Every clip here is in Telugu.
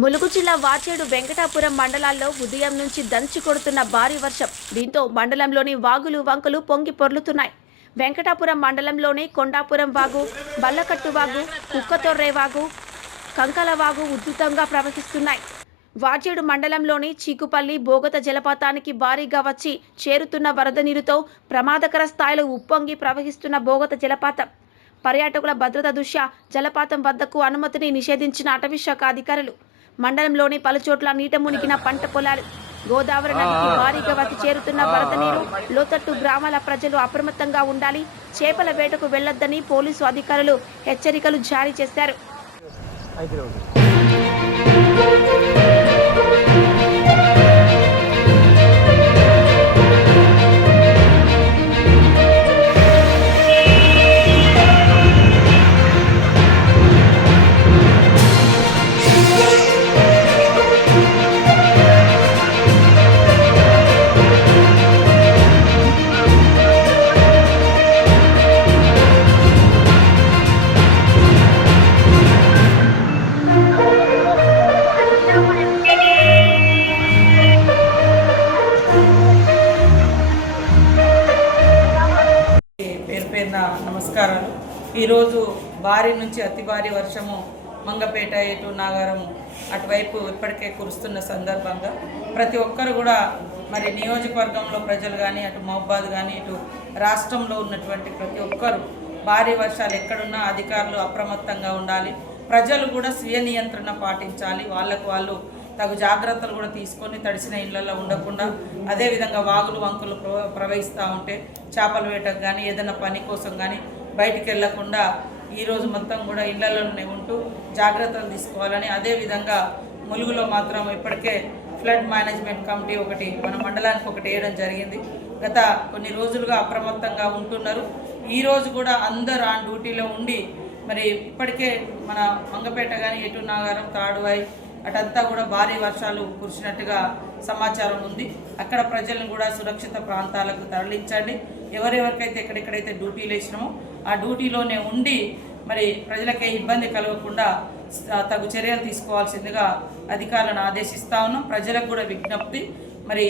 ములుగు జిల్లా వాచేడు వెంకటాపురం మండలాల్లో ఉదయం నుంచి దంచి కొడుతున్న భారీ వర్షం. దీంతో మండలంలోని వాగులు వంకలు పొంగి పొర్లుతున్నాయి. వెంకటాపురం మండలంలోని కొండాపురం వాగు, బల్లకట్టు వాగు, కుక్కతొర్రే వాగు, కంకల వాగు ఉధృతంగా ప్రవహిస్తున్నాయి. వాచేడు మండలంలోని చీకుపల్లి బోగత జలపాతానికి భారీగా వచ్చి చేరుతున్న వరద నీరుతో ప్రమాదకర స్థాయిలో ఉప్పొంగి ప్రవహిస్తున్న బోగత జలపాతం. పర్యాటకుల భద్రత దృష్ట్యా జలపాతం వద్దకు అనుమతిని నిషేధించిన అటవీశాఖ అధికారులు. మండలంలోని పలుచోట్ల నీట మునిగిన పంట పొలాలు. గోదావరి నదికి భారీగా వచ్చి చేరుతున్న వరద నీరు. లోతట్టు గ్రామాల ప్రజలు అప్రమత్తంగా ఉండాలి. చేపల వేటకు వెళ్లొద్దని పోలీసు అధికారులు హెచ్చరికలు జారీ చేశారు. నమస్కారాలు. ఈరోజు భారీ నుంచి అతి భారీ వర్షము మంగపేట ఇటు నాగారం అటువైపు ఇప్పటికే కురుస్తున్న సందర్భంగా ప్రతి ఒక్కరు కూడా మరి నియోజకవర్గంలో ప్రజలు కానీ అటు మహబాద్ కానీ ఇటు రాష్ట్రంలో ఉన్నటువంటి ప్రతి ఒక్కరు భారీ వర్షాలు ఎక్కడున్నా అధికారులు అప్రమత్తంగా ఉండాలి. ప్రజలు కూడా స్వీయ నియంత్రణ పాటించాలి. వాళ్ళకు వాళ్ళు తగు జాగ్రత్తలు కూడా తీసుకొని తడిసిన ఇళ్లలో ఉండకుండా, అదేవిధంగా వాగులు వంకులు ప్రవహిస్తూ ఉంటే చేపల వేటకు కానీ ఏదైనా పని కోసం కానీ బయటికి వెళ్లకుండా ఈరోజు మొత్తం కూడా ఇళ్లలోనే ఉంటూ జాగ్రత్తలు తీసుకోవాలని, అదేవిధంగా ములుగులో మాత్రం ఇప్పటికే ఫ్లడ్ మేనేజ్మెంట్ కమిటీ ఒకటి మన మండలానికి ఒకటి వేయడం జరిగింది. గత కొన్ని రోజులుగా అప్రమత్తంగా ఉంటున్నారు. ఈరోజు కూడా అందరూ ఆ డ్యూటీలో ఉండి మరి ఇప్పటికే మన మంగపేట కానీ ఎటు నాగారం తాడువాయి అటంతా కూడా భారీ వర్షాలు కురిసినట్టుగా సమాచారం ఉంది. అక్కడ ప్రజలను కూడా సురక్షిత ప్రాంతాలకు తరలించండి. ఎవరెవరికైతే ఎక్కడెక్కడైతే డ్యూటీలు వేసినామో ఆ డ్యూటీలోనే ఉండి మరి ప్రజలకే ఇబ్బంది కలగకుండా తగు చర్యలు తీసుకోవాల్సిందిగా అధికారులను ఆదేశిస్తా ఉన్నాం. ప్రజలకు కూడా విజ్ఞప్తి, మరి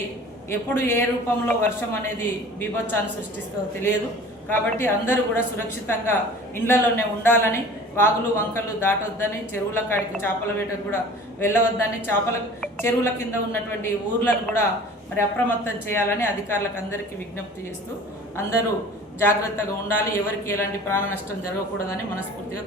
ఎప్పుడు ఏ రూపంలో వర్షం అనేది బీభత్సాన్ని సృష్టిస్తుందో తెలియదు కాబట్టి అందరూ కూడా సురక్షితంగా ఇళ్లలోనే ఉండాలని, వాగులు వంకలు దాటొద్దని, చెరువుల కాడికి చేపల వేటకు కూడా వెళ్ళవద్దని, చెరువుల కింద ఉన్నటువంటి ఊర్లను కూడా మరి అప్రమత్తం చేయాలని అధికారులకు అందరికీ విజ్ఞప్తి చేస్తూ అందరూ జాగ్రత్తగా ఉండాలి. ఎవరికి ఎలాంటి ప్రాణ నష్టం జరగకూడదని మనస్ఫూర్తిగా